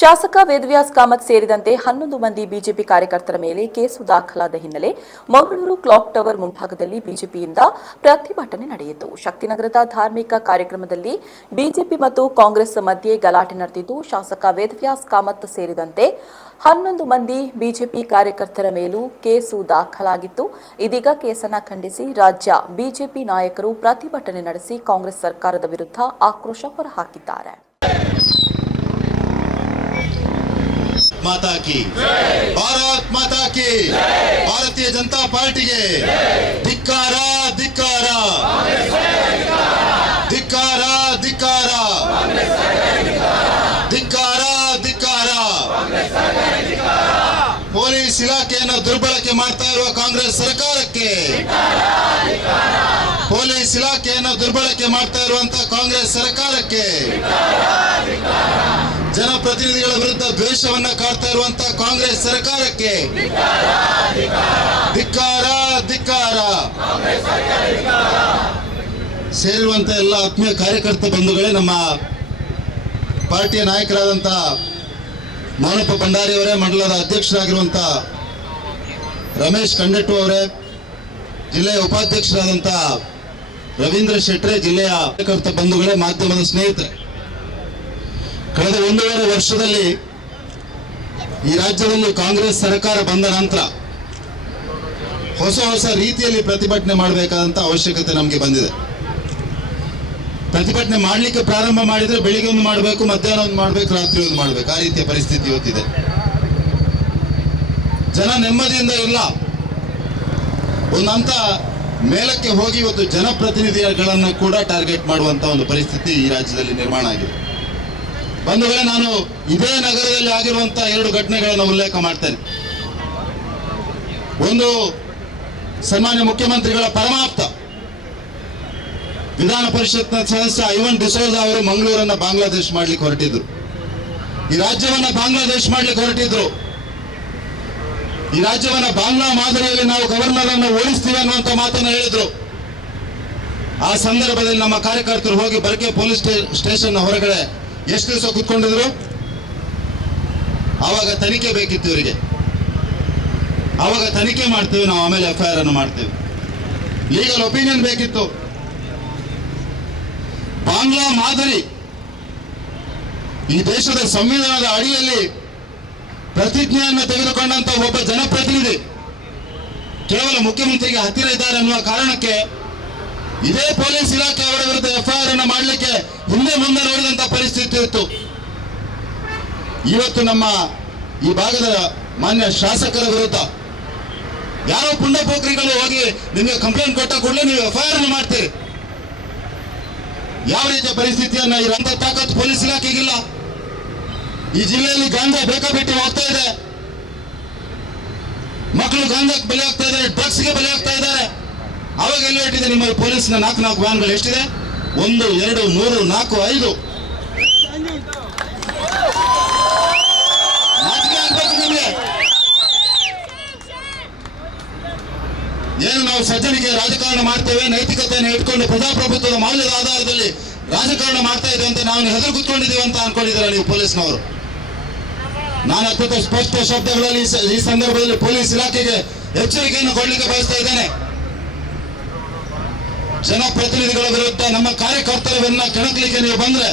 ಶಾಸಕ ವೇದವ್ಯಾಸ್ ಕಾಮತ್ ಸೇರಿದಂತೆ 11 ಮಂದಿ ಬಿಜೆಪಿ ಕಾರ್ಯಕರ್ತರ ಮೇಲೆ ಕೇಸು ದಾಖಲಾದ ಹಿನ್ನೆಲೆ ಮಂಗಳೂರು ಕ್ಲಾಕ್ ಟವರ್ ಮುಂಭಾಗದಲ್ಲಿ ಬಿಜೆಪಿಯಿಂದ ಪ್ರತಿಭಟನೆ ನಡೆಯಿತು. ಶಕ್ತಿನಗರದ ಧಾರ್ಮಿಕ ಕಾರ್ಯಕ್ರಮದಲ್ಲಿ ಬಿಜೆಪಿ ಮತ್ತು ಕಾಂಗ್ರೆಸ್ ಮಧ್ಯೆ ಗಲಾಟೆ ನಡೆದಿದ್ದು, ಶಾಸಕ ವೇದವ್ಯಾಸ್ ಕಾಮತ್ ಸೇರಿದಂತೆ 11 ಮಂದಿ ಬಿಜೆಪಿ ಕಾರ್ಯಕರ್ತರ ಮೇಲೂ ಕೇಸು ದಾಖಲಾಗಿತ್ತು. ಇದೀಗ ಕೇಸನ್ನು ಖಂಡಿಸಿ ರಾಜ್ಯ ಬಿಜೆಪಿ ನಾಯಕರು ಪ್ರತಿಭಟನೆ ನಡೆಸಿ ಕಾಂಗ್ರೆಸ್ ಸರ್ಕಾರದ ವಿರುದ್ಧ ಆಕ್ರೋಶ ಹೊರಹಾಕಿದ್ದಾರೆ. माता की भारत माता की भारतीय जनता पार्टी के धिक्कार धिक्कार धिक्कार धिक्कार ಧಿಕ್ಕಾರ ಧಿಕ್ಕಾರ ಪೊಲೀಸ್ ಇಲಾಖೆಯನ್ನು ದುರ್ಬಳಕೆ ಮಾಡ್ತಾ ಇರುವ ಕಾಂಗ್ರೆಸ್ ಸರ್ಕಾರಕ್ಕೆ, ಪೊಲೀಸ್ ಇಲಾಖೆಯನ್ನು ದುರ್ಬಳಕೆ ಮಾಡ್ತಾ ಇರುವಂತಹ ಕಾಂಗ್ರೆಸ್ ಸರ್ಕಾರಕ್ಕೆ, ಜನಪ್ರತಿನಿಧಿಗಳ ವಿರುದ್ಧ ದ್ವೇಷವನ್ನ ಕಾಡ್ತಾ ಇರುವಂತಹ ಕಾಂಗ್ರೆಸ್ ಸರ್ಕಾರಕ್ಕೆ ಧಿಕ್ಕಾರ ಧಿಕ್ಕಾರ. ಸೇರಿರುವಂತಹ ಎಲ್ಲ ಆತ್ಮೀಯ ಕಾರ್ಯಕರ್ತ ಬಂಧುಗಳೇ, ನಮ್ಮ ಪಾರ್ಟಿಯ ನಾಯಕರಾದಂತಹ ಮೋನಪ್ಪ ಭಂಡಾರಿ ಅವರೇ, ಮಂಡಲದ ಅಧ್ಯಕ್ಷರಾಗಿರುವಂತಹ ರಮೇಶ್ ಕಂಡಟ್ಟು ಅವರೇ, ಜಿಲ್ಲೆಯ ಉಪಾಧ್ಯಕ್ಷರಾದಂತಹ ರವೀಂದ್ರ ಶೆಟ್ರೆ, ಜಿಲ್ಲೆಯ ಕಾರ್ಯಕರ್ತ ಬಂಧುಗಳೇ, ಮಾಧ್ಯಮದ ಸ್ನೇಹಿತರೆ, ಕಳೆದ 1.5 ವರ್ಷದಲ್ಲಿ ಈ ರಾಜ್ಯದಲ್ಲಿ ಕಾಂಗ್ರೆಸ್ ಸರ್ಕಾರ ಬಂದ ನಂತರ ಹೊಸ ರೀತಿಯಲ್ಲಿ ಪ್ರತಿಭಟನೆ ಮಾಡಬೇಕಾದಂತ ಅವಶ್ಯಕತೆ ನಮಗೆ ಬಂದಿದೆ. ಪ್ರತಿಭಟನೆ ಮಾಡಲಿಕ್ಕೆ ಪ್ರಾರಂಭ ಮಾಡಿದ್ರೆ ಬೆಳಿಗ್ಗೆ ಒಂದು ಮಾಡಬೇಕು, ಮಧ್ಯಾಹ್ನ ಒಂದು ಮಾಡಬೇಕು, ರಾತ್ರಿ ಒಂದು ಮಾಡಬೇಕು, ಆ ರೀತಿಯ ಪರಿಸ್ಥಿತಿ ಇವತ್ತಿದೆ. ಜನ ನೆಮ್ಮದಿಯಿಂದ ಇಲ್ಲ. ಒಂದು ಹಂತ ಮೇಲಕ್ಕೆ ಹೋಗಿ ಇವತ್ತು ಜನಪ್ರತಿನಿಧಿಗಳನ್ನ ಕೂಡ ಟಾರ್ಗೆಟ್ ಮಾಡುವಂತ ಒಂದು ಪರಿಸ್ಥಿತಿ ಈ ರಾಜ್ಯದಲ್ಲಿ ನಿರ್ಮಾಣ ಆಗಿದೆ. ಬಂಧುಗಳೇ, ನಾನು ಇದೇ ನಗರದಲ್ಲಿ ಆಗಿರುವಂತಹ 2 ಘಟನೆಗಳನ್ನು ಉಲ್ಲೇಖ ಮಾಡ್ತೇನೆ. ಒಂದು, ಸನ್ಮಾನ್ಯ ಮುಖ್ಯಮಂತ್ರಿಗಳ ಪರಮಾಪ್ತ ವಿಧಾನ ಪರಿಷತ್ನ ಸದಸ್ಯ ಐವನ್ ಡಿಸೋಜಾ ಅವರು ಮಂಗಳೂರನ್ನ ಬಾಂಗ್ಲಾದೇಶ್ ಮಾಡ್ಲಿಕ್ಕೆ ಹೊರಟಿದ್ರು. ಈ ರಾಜ್ಯವನ್ನ ಬಾಂಗ್ಲಾದೇಶ್ ಮಾಡ್ಲಿಕ್ಕೆ ಹೊರಟಿದ್ರು. ಈ ರಾಜ್ಯವನ್ನ ಬಾಂಗ್ಲಾ ಮಾದರಿಯಲ್ಲಿ ನಾವು ಗವರ್ನರ್ ಅನ್ನು ಓಡಿಸ್ತೀವಿ ಅನ್ನುವಂತ ಮಾತನ್ನು ಹೇಳಿದ್ರು. ಆ ಸಂದರ್ಭದಲ್ಲಿ ನಮ್ಮ ಕಾರ್ಯಕರ್ತರು ಹೋಗಿ ಬರ್ಕೆ ಪೊಲೀಸ್ ಸ್ಟೇಷನ್ ಹೊರಗಡೆ ಎಷ್ಟು ದಿವಸ ಕೂತ್ಕೊಂಡಿದ್ರು. ಆವಾಗ ತನಿಖೆ ಬೇಕಿತ್ತು ಇವರಿಗೆ. ಆವಾಗ ತನಿಖೆ ಮಾಡ್ತೀವಿ ನಾವು, ಆಮೇಲೆ FIR ಅನ್ನು ಮಾಡ್ತೀವಿ. ಲೀಗಲ್ ಒಪಿನಿಯನ್ ಬೇಕಿತ್ತು. ಬಾಂಗ್ಲಾ ಮಾದರಿ ಈ ದೇಶದ ಸಂವಿಧಾನದ ಅಡಿಯಲ್ಲಿ ಪ್ರತಿಜ್ಞೆಯನ್ನು ತೆಗೆದುಕೊಂಡಂತ ಒಬ್ಬ ಜನಪ್ರತಿನಿಧಿ ಕೇವಲ ಮುಖ್ಯಮಂತ್ರಿಗೆ ಹತ್ತಿರ ಇದ್ದಾರೆ ಅನ್ನುವ ಕಾರಣಕ್ಕೆ ಇದೇ ಪೊಲೀಸ್ ಇಲಾಖೆ ಅವರ ವಿರುದ್ಧ FIR ಅನ್ನು ಮಾಡಲಿಕ್ಕೆ ಹಿಂದೆ ಮುಂದೆ ನೋಡಿದಂತ ಪರಿಸ್ಥಿತಿ ಇತ್ತು. ಇವತ್ತು ನಮ್ಮ ಈ ಭಾಗದ ಮಾನ್ಯ ಶಾಸಕರ ವಿರುದ್ಧ ಯಾರೋ ಪುಂಡಪೋಖ್ರಿಗಳು ಹೋಗಿ ನಿಮಗೆ ಕಂಪ್ಲೇಂಟ್ ಕೊಟ್ಟ ಕೂಡಲೇ ನೀವು FIR ಅನ್ನು ಮಾಡ್ತೀರಿ. ಯಾವ ರೀತಿಯ ಪರಿಸ್ಥಿತಿಯನ್ನ ಇರುವಂತ ತಾಕತ್ತು ಪೊಲೀಸ್ ಇಲಾಖೆಗಿಲ್ಲ. ಈ ಜಿಲ್ಲೆಯಲ್ಲಿ ಗಾಂಜಾ ಬೇಕಾಬಿಟ್ಟಿ ಹೋಗ್ತಾ ಇದೆ. ಮಕ್ಕಳು ಗಾಂಜಾಕ್ಕೆ ಬಲಿ ಆಗ್ತಾ ಇದ್ದಾರೆ, ಡ್ರಗ್ಸ್ಗೆ ಬಲಿ ಆಗ್ತಾ ಇದ್ದಾರೆ. ಅವಾಗ ಎಲ್ಲ ಇಟ್ಟಿದೆ ನಿಮ್ಮ ಪೊಲೀಸ್ನ 4 ವ್ಯಾನ್ಗಳು ಎಷ್ಟಿದೆ? 1, 2, 3, 4, 5. ನಾಚಿಕೆ ಆಗ್ಬೇಕು ನಿಮಗೆ. ಏನು ನಾವು ಸಜ್ಜನಿಗೆ ರಾಜಕಾರಣ ಮಾಡ್ತೇವೆ, ನೈತಿಕತೆಯನ್ನು ಇಟ್ಕೊಂಡು ಪ್ರಜಾಪ್ರಭುತ್ವದ ಮೌಲ್ಯದ ಆಧಾರದಲ್ಲಿ ರಾಜಕಾರಣ ಮಾಡ್ತಾ ಇದ್ದೇವೆ ಅಂತ ನಾವು ಹೆದರು ಕೂತ್ಕೊಂಡಿದ್ದೀವಿ ಅಂತ ಅನ್ಕೊಂಡಿದ್ದೀರಾ ನೀವು ಪೊಲೀಸ್ನವರು? ನಾನು ಅತ್ಯಂತ ಸ್ಪಷ್ಟ ಶಬ್ದಗಳಲ್ಲಿ ಈ ಸಂದರ್ಭದಲ್ಲಿ ಪೊಲೀಸ್ ಇಲಾಖೆಗೆ ಎಚ್ಚರಿಕೆಯನ್ನು ಕೊಡಲಿಕ್ಕೆ ಬಯಸ್ತಾ ಇದ್ದೇನೆ. ಜನಪ್ರತಿನಿಧಿಗಳ ವಿರುದ್ಧ ನಮ್ಮ ಕಾರ್ಯಕರ್ತರನ್ನ ಕೆಣಕಲಿಕ್ಕೆ ನೀವು ಬಂದ್ರೆ,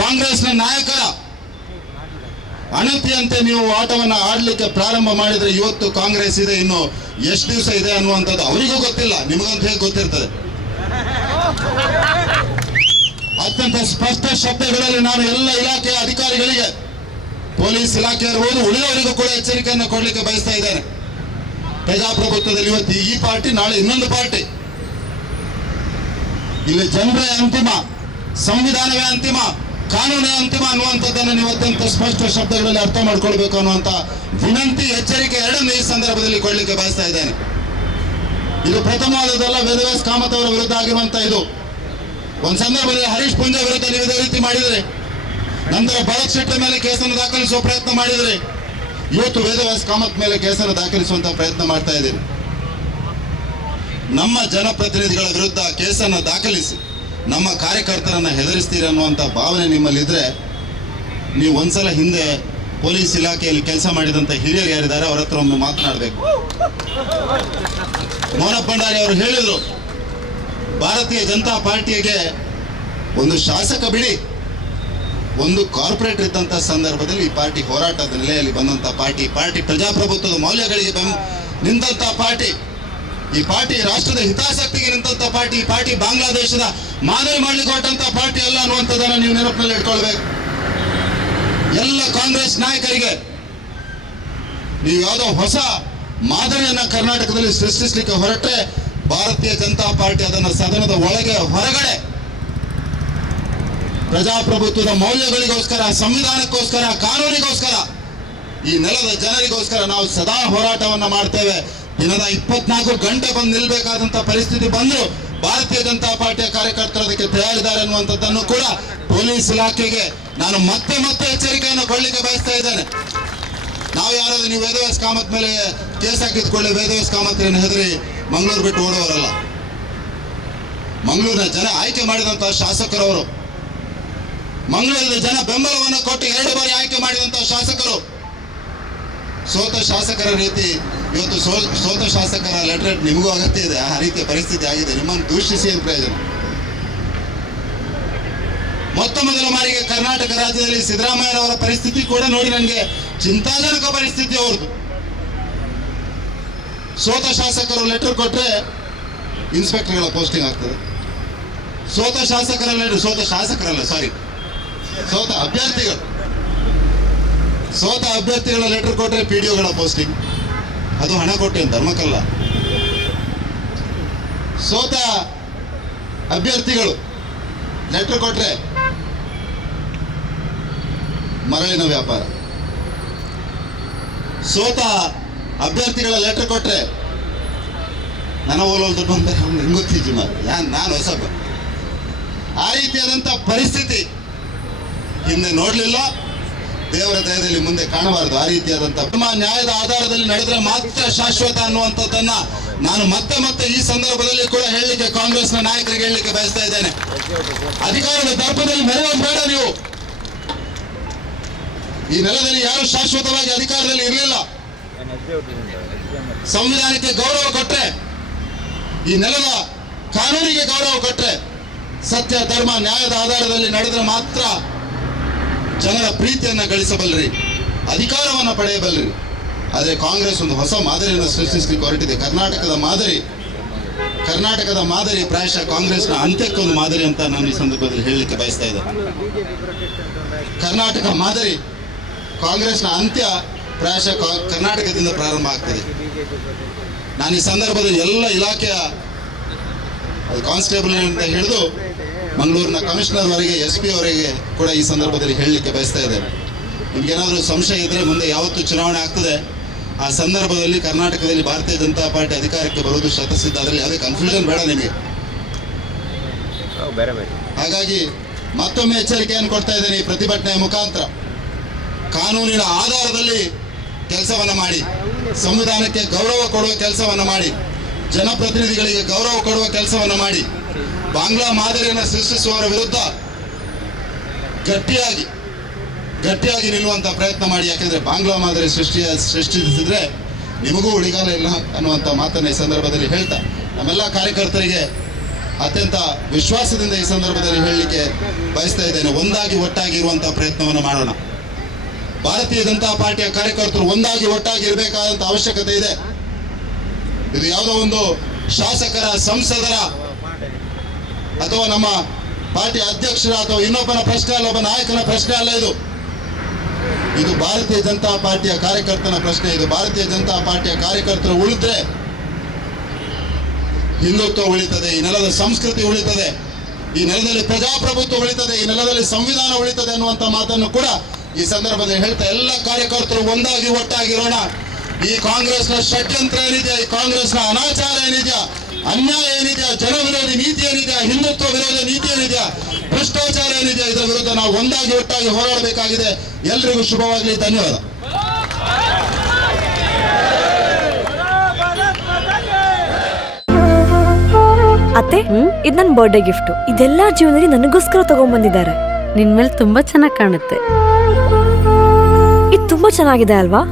ಕಾಂಗ್ರೆಸ್ನ ನಾಯಕರ ಅಣತಿಯಂತೆ ನೀವು ಆಟವನ್ನು ಆಡಲಿಕ್ಕೆ ಪ್ರಾರಂಭ ಮಾಡಿದ್ರೆ ಇವತ್ತು ಕಾಂಗ್ರೆಸ್ ಇದೆ, ಇನ್ನು ಎಷ್ಟು ದಿವಸ ಇದೆ ಅನ್ನುವಂಥದ್ದು ಅವರಿಗೂ ಗೊತ್ತಿಲ್ಲ, ನಿಮಗಂತ ಹೇಗೆ ಗೊತ್ತಿರ್ತದೆ. ಅತ್ಯಂತ ಸ್ಪಷ್ಟ ಶಬ್ದಗಳಲ್ಲಿ ನಾನು ಎಲ್ಲ ಇಲಾಖೆಯ ಅಧಿಕಾರಿಗಳಿಗೆ, ಪೊಲೀಸ್ ಇಲಾಖೆ ಇರಬಹುದು, ಉಳಿದವರಿಗೂ ಕೂಡ ಎಚ್ಚರಿಕೆಯನ್ನು ಕೊಡಲಿಕ್ಕೆ ಬಯಸ್ತಾ ಇದ್ದೇನೆ. ಪ್ರಜಾಪ್ರಭುತ್ವದಲ್ಲಿ ಇವತ್ತು ಈ ಪಾರ್ಟಿ, ನಾಳೆ ಇನ್ನೊಂದು ಪಾರ್ಟಿ. ಇಲ್ಲಿ ಜನರೇ ಅಂತಿಮ, ಸಂವಿಧಾನವೇ ಅಂತಿಮ, ಕಾನೂನೇ ಅಂತಿಮ ಅನ್ನುವಂಥದ್ದನ್ನು ನೀವು ಅತ್ಯಂತ ಸ್ಪಷ್ಟ ಶಬ್ದಗಳಲ್ಲಿ ಅರ್ಥ ಮಾಡ್ಕೊಳ್ಬೇಕು ಅನ್ನುವಂತ ವಿನಂತಿ, ಎಚ್ಚರಿಕೆ ಎರಡನ್ನು ಈ ಸಂದರ್ಭದಲ್ಲಿ ಕೊಡಲಿಕ್ಕೆ ಬಯಸ್ತಾ ಇದ್ದೇನೆ. ಇದು ಪ್ರಥಮವಾದದಲ್ಲ ವೇದವ್ಯಾಸ್ ಕಾಮತ್ ಅವರ ವಿರುದ್ಧ ಆಗಿರುವಂತ. ಇದು ಒಂದು ಸಂದರ್ಭದಲ್ಲಿ ಹರೀಶ್ ಪುಂಜ ವಿರುದ್ಧ ನೀವು ಇದೇ ರೀತಿ ಮಾಡಿದರೆ, ನಂತರ ಭರತ್ ಶೆಟ್ಟಿ ಮೇಲೆ ಕೇಸನ್ನು ದಾಖಲಿಸುವ ಪ್ರಯತ್ನ ಮಾಡಿದರೆ, ಇವತ್ತು ವೇದವ್ಯಾಸ್ ಕಾಮತ್ ಮೇಲೆ ಕೇಸನ್ನು ದಾಖಲಿಸುವಂತ ಪ್ರಯತ್ನ ಮಾಡ್ತಾ ಇದ್ದೀರಿ. ನಮ್ಮ ಜನಪ್ರತಿನಿಧಿಗಳ ವಿರುದ್ಧ ಕೇಸನ್ನು ದಾಖಲಿಸಿ ನಮ್ಮ ಕಾರ್ಯಕರ್ತರನ್ನ ಹೆದರಿಸ್ತೀರ ಅನ್ನುವಂಥ ಭಾವನೆ ನಿಮ್ಮಲ್ಲಿದ್ದರೆ ನೀವು ಒಂದ್ಸಲ ಹಿಂದೆ ಪೊಲೀಸ್ ಇಲಾಖೆಯಲ್ಲಿ ಕೆಲಸ ಮಾಡಿದಂಥ ಹಿರಿಯರು ಯಾರಿದ್ದಾರೆ ಅವರ ಹತ್ರ ಒಮ್ಮೆ ಮಾತನಾಡಬೇಕು. ಮೋಹನ ಭಂಡಾರಿ ಅವರು ಹೇಳಿದರು, ಭಾರತೀಯ ಜನತಾ ಪಾರ್ಟಿಗೆ ಒಂದು ಶಾಸಕ ಬಿಡಿ, ಒಂದು ಕಾರ್ಪೊರೇಟರ್ ಇದ್ದಂಥ ಸಂದರ್ಭದಲ್ಲಿ ಈ ಪಾರ್ಟಿ ಹೋರಾಟದ ನೆಲೆಯಲ್ಲಿ ಬಂದಂಥ ಪಾರ್ಟಿ ಪ್ರಜಾಪ್ರಭುತ್ವದ ಮೌಲ್ಯಗಳಿಗೆ ನಿಂತಹ ಪಾರ್ಟಿ, ಈ ಪಾರ್ಟಿ ರಾಷ್ಟ್ರದ ಹಿತಾಸಕ್ತಿಗೆ ನಿಂತಹ ಪಾರ್ಟಿ, ಈ ಪಾರ್ಟಿ ಬಾಂಗ್ಲಾದೇಶದ ಮಾದರಿ ಮಾಡಲಿಕ್ಕೆ ಹೊರಟಂತ ಪಾರ್ಟಿ ಅಲ್ಲ ಅನ್ನುವಂಥದ್ದನ್ನು ನೀವು ನೆನಪಿನಲ್ಲಿ ಇಟ್ಕೊಳ್ಬೇಕು. ಎಲ್ಲ ಕಾಂಗ್ರೆಸ್ ನಾಯಕರಿಗೆ ನೀವು ಯಾವುದೋ ಹೊಸ ಮಾದರಿಯನ್ನ ಕರ್ನಾಟಕದಲ್ಲಿ ಸೃಷ್ಟಿಸಲಿಕ್ಕೆ ಹೊರಟ್ರೆ ಭಾರತೀಯ ಜನತಾ ಪಾರ್ಟಿ ಅದನ್ನು ಸದನದ ಒಳಗೆ ಹೊರಗಡೆ ಪ್ರಜಾಪ್ರಭುತ್ವದ ಮೌಲ್ಯಗಳಿಗೋಸ್ಕರ, ಸಂವಿಧಾನಕ್ಕೋಸ್ಕರ, ಕಾನೂನಿಗೋಸ್ಕರ, ಈ ನೆಲದ ಜನರಿಗೋಸ್ಕರ ನಾವು ಸದಾ ಹೋರಾಟವನ್ನ ಮಾಡ್ತೇವೆ. ದಿನದ 24 ಗಂಟೆ ಬಂದು ನಿಲ್ಬೇಕಾದಂತ ಪರಿಸ್ಥಿತಿ ಬಂದ್ರು ಭಾರತೀಯ ಜನತಾ ಪಾರ್ಟಿಯ ಕಾರ್ಯಕರ್ತರು ಅದಕ್ಕೆ ತಯಾರಿದ್ದಾರೆ ಅನ್ನುವಂಥದ್ದನ್ನು ಕೂಡ ಪೊಲೀಸ್ ಇಲಾಖೆಗೆ ನಾನು ಮತ್ತೆ ಎಚ್ಚರಿಕೆಯನ್ನು ಕೊಡಲಿಕ್ಕೆ ಬಯಸ್ತಾ ಇದ್ದೇನೆ. ನಾವು ಯಾರಾದ್ರೂ ನೀವು ವೇದವ್ಯಾಸ ಕಾಮತ್ ಮೇಲೆ ಕೇಸ್ ಹಾಕಿದ್ಕೊಳ್ಳಿ, ವೇದವ್ಯಾಸ ಕಾಮತ್ರಿಯನ್ನು ಹೆದರಿ ಮಂಗಳೂರು ಬಿಟ್ಟು ಓಡುವವರಲ್ಲ. ಮಂಗಳೂರಿನ ಜನ ಆಯ್ಕೆ ಮಾಡಿದಂತಹ ಶಾಸಕರವರು, ಮಂಗಳೂರಿನ ಜನ ಬೆಂಬಲವನ್ನು ಕೊಟ್ಟು 2 ಬಾರಿ ಆಯ್ಕೆ ಮಾಡಿದಂತಹ ಶಾಸಕರು, ಸೋತ ಶಾಸಕರ ರೀತಿ ಇವತ್ತು ಸೋತ ಶಾಸಕರ ಲೆಟರ್ ನಿಮಗೂ ಅಗತ್ಯ ಇದೆ. ಆ ರೀತಿಯ ಪರಿಸ್ಥಿತಿ ಆಗಿದೆ. ನಿಮ್ಮನ್ನು ದೂಷಿಸಿ ಏನು ಪ್ರಯೋಜನ? ಮೊದಲ ಬಾರಿಗೆ ಕರ್ನಾಟಕ ರಾಜ್ಯದಲ್ಲಿ ಸಿದ್ದರಾಮಯ್ಯನವರ ಪರಿಸ್ಥಿತಿ ಕೂಡ ನೋಡಿ ನನಗೆ ಚಿಂತಾಜನಕ ಪರಿಸ್ಥಿತಿ ಅವ್ರದ್ದು. ಸೋತ ಶಾಸಕರು ಲೆಟರ್ ಕೊಟ್ಟರೆ ಇನ್ಸ್ಪೆಕ್ಟರ್ಗಳ ಪೋಸ್ಟಿಂಗ್ ಆಗ್ತದೆ. ಸೋತ ಅಭ್ಯರ್ಥಿಗಳ ಲೆಟರ್ ಕೊಟ್ಟರೆ PDOಗಳ ಪೋಸ್ಟಿಂಗ್, ಅದು ಹಣ ಕೊಟ್ಟೆ ಧರ್ಮಕ್ಕಲ್ಲ. ಸೋತ ಅಭ್ಯರ್ಥಿಗಳು ಲೆಟರ್ ಕೊಟ್ಟರೆ ಮರಳಿನ ವ್ಯಾಪಾರ. ಸೋತ ಅಭ್ಯರ್ಥಿಗಳ ಲೆಟರ್ ಕೊಟ್ಟರೆ ನನ್ನ ಓಲೋಲ್ ದುಡ್ಡು ಅಂತಾರೆ, ನಿಮ್ಗೆ ಗೊತ್ತಿಜ್ಜಿ ನಾನು ಹೊಸಬ. ಆ ರೀತಿಯಾದಂಥ ಪರಿಸ್ಥಿತಿ ಹಿಂದೆ ನೋಡಲಿಲ್ಲ, ದೇವರ ದಯದಲ್ಲಿ ಮುಂದೆ ಕಾಣಬಾರದು. ಆ ರೀತಿಯಾದಂಥ ನ್ಯಾಯದ ಆಧಾರದಲ್ಲಿ ನಡೆದರೆ ಮಾತ್ರ ಶಾಶ್ವತ ಅನ್ನುವಂಥದ್ದನ್ನ ನಾನು ಮತ್ತೆ ಈ ಸಂದರ್ಭದಲ್ಲಿ ಕೂಡ ಹೇಳಲಿಕ್ಕೆ ಕಾಂಗ್ರೆಸ್ನ ನಾಯಕರಿಗೆ ಹೇಳಲಿಕ್ಕೆ ಬಯಸ್ತಾ ಇದ್ದೇನೆ. ಅಧಿಕಾರದ ದರ್ಪದಲ್ಲಿ ಮೆರೆಯೋದು ಬೇಡ. ನೀವು ಈ ನೆಲದಲ್ಲಿ ಯಾರು ಶಾಶ್ವತವಾಗಿ ಅಧಿಕಾರದಲ್ಲಿ ಇರಲಿಲ್ಲ. ಸಂವಿಧಾನಕ್ಕೆ ಗೌರವ ಕೊಟ್ಟರೆ, ಈ ನೆಲದ ಕಾನೂನಿಗೆ ಗೌರವ ಕೊಟ್ಟರೆ, ಸತ್ಯ ಧರ್ಮ ನ್ಯಾಯದ ಆಧಾರದಲ್ಲಿ ನಡೆದರೆ ಮಾತ್ರ ಜನರ ಪ್ರೀತಿಯನ್ನು ಗಳಿಸಬಲ್ಲರಿ, ಅಧಿಕಾರವನ್ನು ಪಡೆಯಬಲ್ಲರಿ. ಆದರೆ ಕಾಂಗ್ರೆಸ್ ಒಂದು ಹೊಸ ಮಾದರಿಯನ್ನು ಸೃಷ್ಟಿಸಲಿಕ್ಕೆ ಹೊರಟಿದೆ. ಕರ್ನಾಟಕದ ಮಾದರಿ ಪ್ರಾಯಶಃ ಕಾಂಗ್ರೆಸ್ನ ಅಂತ್ಯಕ್ಕೊಂದು ಮಾದರಿ ಅಂತ ನಾನು ಈ ಸಂದರ್ಭದಲ್ಲಿ ಹೇಳಲಿಕ್ಕೆ ಬಯಸ್ತಾ ಇದ್ದೆ. ಕರ್ನಾಟಕ ಮಾದರಿ ಕಾಂಗ್ರೆಸ್ನ ಅಂತ್ಯ ಪ್ರಾಯಶಃ ಕರ್ನಾಟಕದಿಂದ ಪ್ರಾರಂಭ ಆಗ್ತದೆ. ನಾನು ಈ ಸಂದರ್ಭದಲ್ಲಿ ಎಲ್ಲ ಇಲಾಖೆಯ ಕಾನ್ಸ್ಟೇಬಲ್ ಅಂತ ಹಿಡಿದು ಮಂಗಳೂರಿನ ಕಮಿಷನರ್ ವರೆಗೆ SP ಅವರಿಗೆ ಕೂಡ ಈ ಸಂದರ್ಭದಲ್ಲಿ ಹೇಳಲಿಕ್ಕೆ ಬಯಸ್ತಾ ಇದ್ದೇನೆ. ನಿಮ್ಗೇನಾದರೂ ಸಂಶಯ ಇದ್ದರೆ ಮುಂದೆ ಯಾವತ್ತು ಚುನಾವಣೆ ಆಗ್ತದೆ ಆ ಸಂದರ್ಭದಲ್ಲಿ ಕರ್ನಾಟಕದಲ್ಲಿ ಭಾರತೀಯ ಜನತಾ ಪಾರ್ಟಿ ಅಧಿಕಾರಕ್ಕೆ ಬರುವುದು ಶತಸಿದ್ಧ. ಅದರಲ್ಲಿ ಯಾವುದೇ ಕನ್ಫ್ಯೂಷನ್ ಬೇಡ ನಿಮಗೆ. ಹಾಗಾಗಿ ಮತ್ತೊಮ್ಮೆ ಎಚ್ಚರಿಕೆಯನ್ನು ಕೊಡ್ತಾ ಇದ್ದೇನೆ. ಈ ಪ್ರತಿಭಟನೆಯ ಮುಖಾಂತರ ಕಾನೂನಿನ ಆಧಾರದಲ್ಲಿ ಕೆಲಸವನ್ನು ಮಾಡಿ, ಸಂವಿಧಾನಕ್ಕೆ ಗೌರವ ಕೊಡುವ ಕೆಲಸವನ್ನು ಮಾಡಿ, ಜನಪ್ರತಿನಿಧಿಗಳಿಗೆ ಗೌರವ ಕೊಡುವ ಕೆಲಸವನ್ನು ಮಾಡಿ, ಬಾಂಗ್ಲಾ ಮಾದರಿಯನ್ನು ಸೃಷ್ಟಿಸುವವರ ವಿರುದ್ಧ ಗಟ್ಟಿಯಾಗಿ ನಿಲ್ಲುವಂಥ ಪ್ರಯತ್ನ ಮಾಡಿ. ಯಾಕೆಂದರೆ ಬಾಂಗ್ಲಾ ಮಾದರಿ ಸೃಷ್ಟಿಸಿದ್ರೆ ನಿಮಗೂ ಉಳಿಗಾಲ ಇಲ್ಲ ಅನ್ನುವಂಥ ಮಾತನ್ನು ಈ ಸಂದರ್ಭದಲ್ಲಿ ಹೇಳ್ತಾ ನಮ್ಮೆಲ್ಲ ಕಾರ್ಯಕರ್ತರಿಗೆ ಅತ್ಯಂತ ವಿಶ್ವಾಸದಿಂದ ಈ ಸಂದರ್ಭದಲ್ಲಿ ಹೇಳಲಿಕ್ಕೆ ಬಯಸ್ತಾ ಇದ್ದೇನೆ. ಒಂದಾಗಿ ಒಟ್ಟಾಗಿ ಇರುವಂಥ ಪ್ರಯತ್ನವನ್ನು ಮಾಡೋಣ. ಭಾರತೀಯ ಜನತಾ ಪಾರ್ಟಿಯ ಕಾರ್ಯಕರ್ತರು ಒಂದಾಗಿ ಒಟ್ಟಾಗಿ ಇರಬೇಕಾದಂಥ ಅವಶ್ಯಕತೆ ಇದೆ. ಇದು ಯಾವುದೋ ಒಂದು ಶಾಸಕರ, ಸಂಸದರ ಅಥವಾ ನಮ್ಮ ಪಾರ್ಟಿ ಅಧ್ಯಕ್ಷರ ಅಥವಾ ಇನ್ನೊಬ್ಬನ ಪ್ರಶ್ನೆ ಅಲ್ಲ, ಒಬ್ಬ ನಾಯಕನ ಪ್ರಶ್ನೆ ಅಲ್ಲ. ಇದು ಭಾರತೀಯ ಜನತಾ ಪಾರ್ಟಿಯ ಕಾರ್ಯಕರ್ತನ ಪ್ರಶ್ನೆ. ಇದು ಭಾರತೀಯ ಜನತಾ ಪಾರ್ಟಿಯ ಕಾರ್ಯಕರ್ತರು ಉಳಿದ್ರೆ ಹಿಂದುತ್ವ ಉಳಿತದೆ, ಈ ನೆಲದ ಸಂಸ್ಕೃತಿ ಉಳಿತದೆ, ಈ ನೆಲದಲ್ಲಿ ಪ್ರಜಾಪ್ರಭುತ್ವ ಉಳಿತದೆ, ಈ ನೆಲದಲ್ಲಿ ಸಂವಿಧಾನ ಉಳಿತದೆ ಅನ್ನುವಂಥ ಮಾತನ್ನು ಕೂಡ ಈ ಸಂದರ್ಭದಲ್ಲಿ ಹೇಳ್ತಾ ಎಲ್ಲ ಕಾರ್ಯಕರ್ತರು ಒಂದಾಗಿ ಒಟ್ಟಾಗಿರೋಣ. ಈ ಕಾಂಗ್ರೆಸ್ನ ಷಡ್ಯಂತ್ರ ಏನಿದೆ, ಈ ಕಾಂಗ್ರೆಸ್ನ ಅನಾಚಾರ ಏನಿದೆಯಾ, ಅನ್ಯಾಯ ಏನಿದೆಯಾ, ಜನ ವಿರೋಧಿ ನೀತಿ ಏನಿದೆಯಾ, ಹಿಂದುತ್ವ ವಿರೋಧ ನೀತಿ ಏನಿದೆಯಾ, ಭ್ರಷ್ಟಾಚಾರ ಏನಿದೆಯಾ, ಇದರ ವಿರುದ್ಧ ನಾವು ಒಂದಾಗಿ ಒಟ್ಟಾಗಿ ಹೋರಾಡಬೇಕಾಗಿದೆ. ಎಲ್ರಿಗೂ ಶುಭವಾಗಲಿ. ಧನ್ಯವಾದ. ಅತ್ತೆ, ಇದು ನನ್ನ ಬರ್ಡೇ ಗಿಫ್ಟ್. ಇದೆಲ್ಲ ಜೀವನದಲ್ಲಿ ನನಗೋಸ್ಕರ ತಗೊಂಡ್ಬಂದಿದ್ದಾರೆ. ನಿನ್ ಮೇಲೆ ತುಂಬಾ ಚೆನ್ನಾಗಿ ಕಾಣುತ್ತೆ. ಇದು ತುಂಬಾ ಚೆನ್ನಾಗಿದೆ ಅಲ್ವಾ?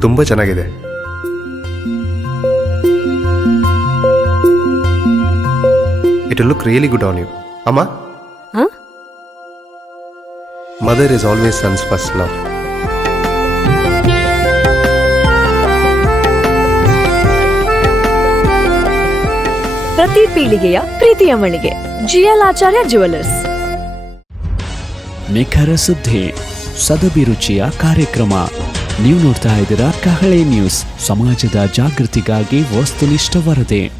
ತುಂಬಾ ಚೆನ್ನಾಗಿದೆ. It will look really good on you. Amma? Huh? Mother is always son's first love. ಪ್ರತಿ ಪೀಳಿಗೆಯ ಪ್ರೀತಿಯ ಮಳಿಗೆ GL ಆಚಾರ್ಯ ಜ್ಯುವೆಲರ್ಸ್. ನಿಖರ ಸುದ್ದಿ, ಸದಭಿರುಚಿಯ ಕಾರ್ಯಕ್ರಮ. ನೀವು ನೋಡ್ತಾ ಇದ್ದೀರಾ ಕಹಳೆ ನ್ಯೂಸ್, ಸಮಾಜದ ಜಾಗೃತಿಗಾಗಿ ವಸ್ತುನಿಷ್ಠ ವರದಿ.